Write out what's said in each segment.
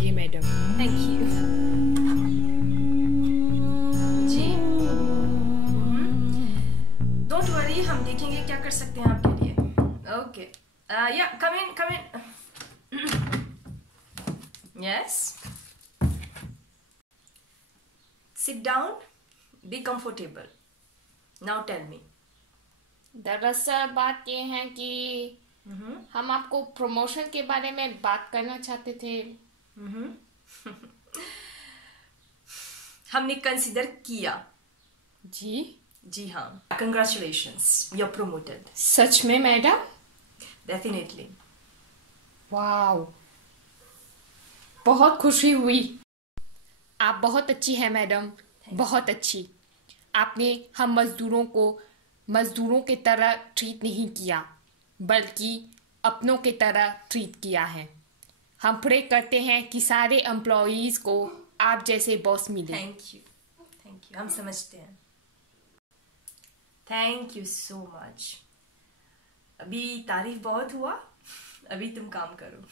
चाहिए madam. Thank you ji. Don't worry, हम देखेंगे क्या कर सकते हैं आपके लिए। Okay yeah come in. Yes, sit down, be comfortable. Now tell me. दरअसल बात ये है कि हम आपको प्रमोशन के बारे में बात करना चाहते थे। हमने कंसिडर किया। जी हाँ, कंग्रेचुलेशंस, यू आर प्रोमोटेड। सच में मैडम? डेफिनेटली। वाओ, बहुत खुशी हुई। आप बहुत अच्छी हैं मैडम, बहुत अच्छी। आपने हम मजदूरों को मजदूरों की तरह ट्रीट नहीं किया, बल्कि अपनों की तरह ट्रीट किया है। हम प्रे करते हैं कि सारे एम्प्लॉयज को आप जैसे बॉस मिले। थैंक यू, हम समझते हैं। Thank you so much. अभी तारीफ बहुत हुआ, अभी तुम काम करो।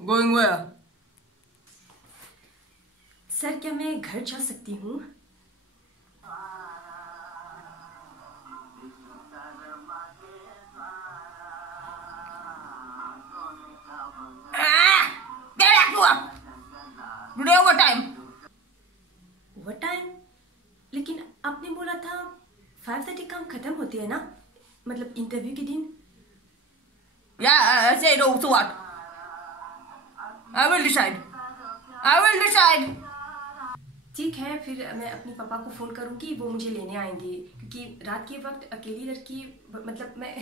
Going where? सर, क्या मैं घर जा सकती हूँ? Get back to work. Today overtime. What time? लेकिन आपने बोला था 5:30 काम खत्म होती है ना, मतलब इंटरव्यू के दिन। Yeah, say no to what? I will decide. ठीक है, फिर मैं अपने पापा को फोन करूंगी, वो मुझे लेने आएंगे, क्योंकि रात के वक्त अकेली लड़की, मतलब मैं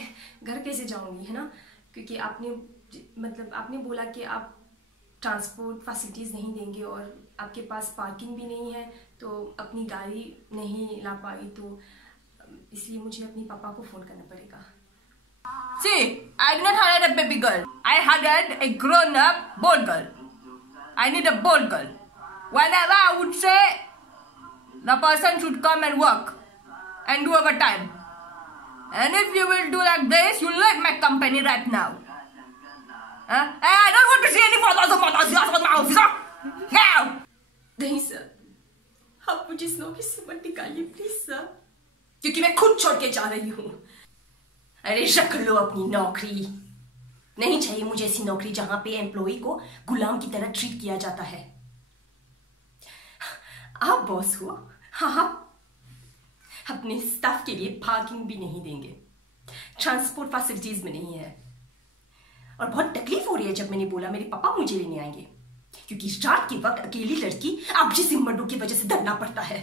घर कैसे जाऊंगी, है ना? क्योंकि आपने बोला कि आप ट्रांसपोर्ट फैसिलिटीज़ नहीं देंगे और आपके पास पार्किंग भी नहीं है, तो अपनी गाड़ी नहीं ला पाई, तो इसलिए मुझे अपने पापा को फ़ोन करना पड़ेगा। See, I did not hire a baby girl. I hired a grown-up bold girl. I need a bold girl. Whenever I would say the person should come and work and do overtime. And if you will do like this, you leave my company right now. Hey, I don't want to see any photos of now. नहीं sir, आप मुझे इस नौकरी से मत निकालिए please sir, क्योंकि मैं खुद छोड़ के जा रही हूँ। अरे रख लो अपनी नौकरी। नहीं चाहिए मुझे ऐसी नौकरी जहां पे एम्प्लॉय को गुलाम की तरह ट्रीट किया जाता है। आप बॉस हो, हाँ, अपने स्टाफ के लिए पार्किंग भी नहीं देंगे, ट्रांसपोर्ट फैसिलिटीज में नहीं है, और बहुत तकलीफ हो रही है जब मैंने बोला मेरे पापा मुझे लेने आएंगे, क्योंकि रात के वक्त अकेली लड़की आप जैसे मर्दों की वजह से डरना पड़ता है।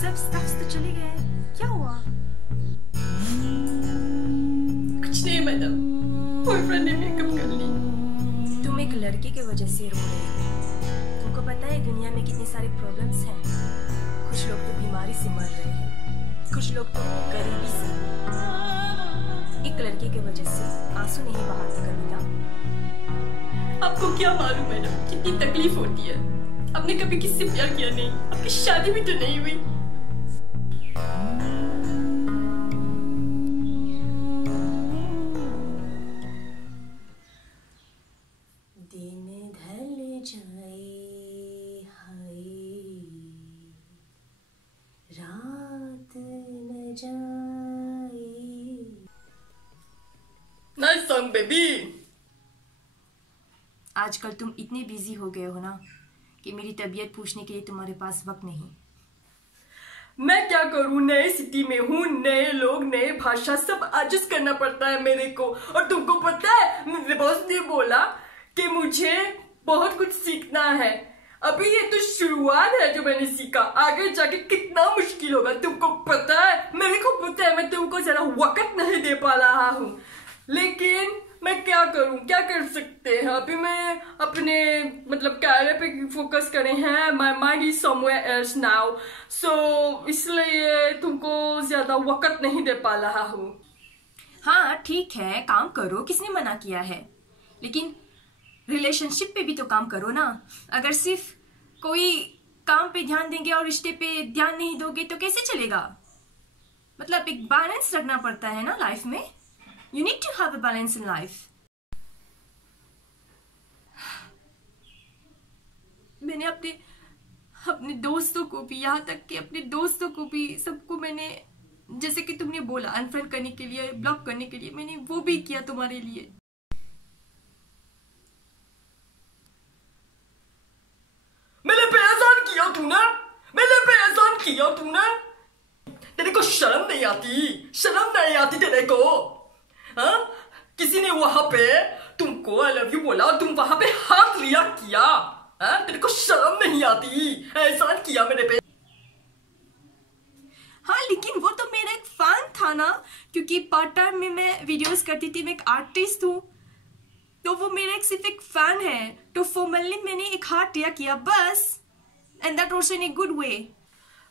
सब स्टाफ्स तो चले गए, क्या हुआ? कुछ नहीं मैडम, बॉयफ्रेंड ने मेकअप कर ली। तुम एक लड़के की वजह से रो रही हो। तुमको पता है दुनिया में कितने सारे प्रॉब्लम्स हैं। कुछ लोग तो बीमारी से मर रहे हैं, कुछ लोग तो गरीबी से। एक लड़के की वजह से आंसू नहीं बहाते कविता। आपको क्या मालूम मैडम कितनी तकलीफ होती है। आपने कभी किससे प्यार किया नहीं, आपकी शादी भी तो नहीं हुई। दिन ढल जाए हाय, रात न जाए। Nice song baby. आजकल तुम इतने बिजी हो गए हो ना कि मेरी तबीयत पूछने के लिए तुम्हारे पास वक्त नहीं। मैं क्या करूं, नए सिटी में हूँ, नए लोग, नए भाषा, सब एडजस्ट करना पड़ता है मेरे को। और तुमको पता है मेरे बॉस ने बोला कि मुझे बहुत कुछ सीखना है। अभी ये तो शुरुआत है जो मैंने सीखा, आगे जाके कितना मुश्किल होगा तुमको पता है, मेरे को पता है। मैं तुमको जरा वक्त नहीं दे पा रहा हूँ, लेकिन मैं क्या करूँ, क्या कर सकते हैं। अभी मैं अपने मतलब कैरियर पे फोकस करे हैं, my mind is somewhere else now, so इसलिए तुमको ज्यादा वक्त नहीं दे पा रहा हूँ। हाँ ठीक है, काम करो, किसने मना किया है, लेकिन रिलेशनशिप पे भी तो काम करो ना। अगर सिर्फ कोई काम पे ध्यान देंगे और रिश्ते पे ध्यान नहीं दोगे तो कैसे चलेगा। मतलब एक बैलेंस रखना पड़ता है ना लाइफ में। You need to have a balance in life. मैंने अपने दोस्तों को भी, यहाँ तक कि अपने दोस्तों को भी, सबको मैंने, जैसे कि तुमने बोला अनफ्रेंड करने के लिए, ब्लॉक करने के लिए, मैंने वो भी किया तुम्हारे लिए। मेरे पे एहसान किया तूने, मेरे पे एहसान किया तूने। तेरे को शर्म नहीं आती, शर्म नहीं आती तेरे को? हाँ, किसी ने वहां पे तुमको आई लव यू बोला और तुम वहां पे हाथ लिया किया। हाँ, तेरे को शर्म नहीं आती, एहसान किया मेरे पे। हाँ लेकिन वो तो मेरा एक फैन था ना, क्योंकि पार्ट टाइम में मैं वीडियोस करती थी, मैं एक आर्टिस्ट हूँ, तो वो मेरा सिर्फ एक फैन है, तो फॉर्मली मैंने एक हार्ट दिया किया बस, and that was in a good way.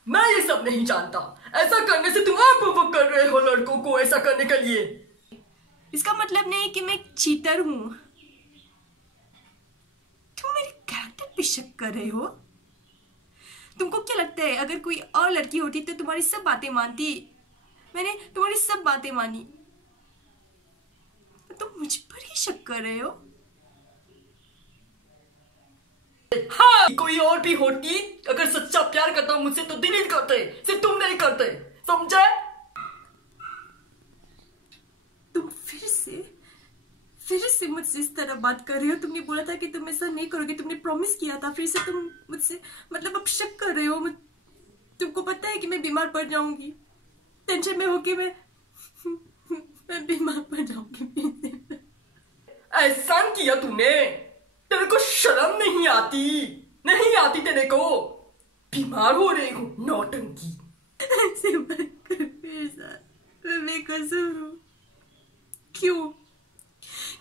मैं ये सब नहीं जानता, ऐसा करने से तुम आप प्रोवोक कर रहे हो लड़कों को ऐसा करने के लिए। इसका मतलब नहीं कि मैं एक चीटर हूं। तुम मेरे कैरेक्टर पे शक कर रहे हो? तुमको क्या लगता है अगर कोई और लड़की होती तो तुम्हारी सब बातें मानती? मैंने तुम्हारी सब बातें मानी, तुम मुझ पर ही शक कर रहे हो? हाँ, कोई और भी होती अगर सच्चा प्यार करता मुझसे तो डिलीट करते, सिर्फ तुम नहीं करते, समझे? तुम फिर से मुझसे इस तरह बात कर रहे हो। तुमने बोला था कि तुम ऐसा नहीं करोगे, तुमने प्रॉमिस किया था, फिर से तुम मुझसे मतलब अब शक कर रहे हो। तुमको पता है कि मैं बीमार पड़ जाऊंगी, टेंशन में होके मैं बीमार पड़ जाऊंगी। एहसान किया तूने, तेरे को शर्म नहीं आती, नहीं आती तेरे को? बीमार हो रही हो, नौटंकी। ऐसे मत कर मेरे साथ, मैं बेकसूर हूँ।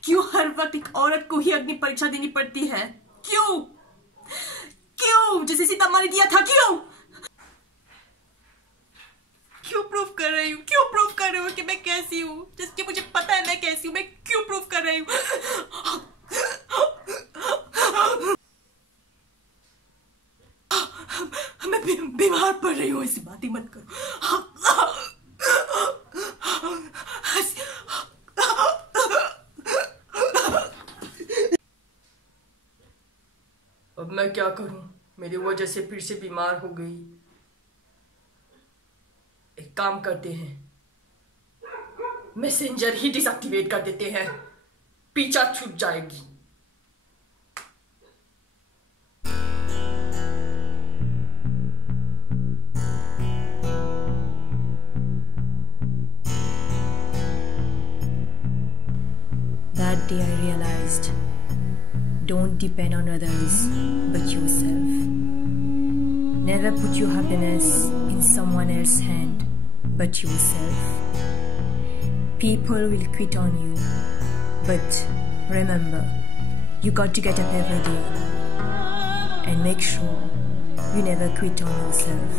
क्यों हर वक्त एक औरत को ही अग्नि परीक्षा देनी पड़ती है? क्यों जैसे सीता मारी दिया था? क्यों प्रूफ कर रही हूँ? क्यों प्रूफ कर रही हूँ कि मैं कैसी हूँ, जिसकी मुझे पता है मैं कैसी हूँ? मैं क्यों प्रूफ कर रही हूँ? मैं बीमार पड़ रही हूँ, ऐसी बातें मत करो। अब मैं क्या करूं, मेरी वजह से फिर से बीमार हो गई। एक काम करते हैं, मैसेंजर ही डिसएक्टिवेट कर देते हैं, पीछा छूट जाएगी। That day I realized, don't depend on others but yourself. Never put your happiness in someone else's hand but yourself. People will quit on you, but remember, you got to get up every day and make sure you never quit on yourself.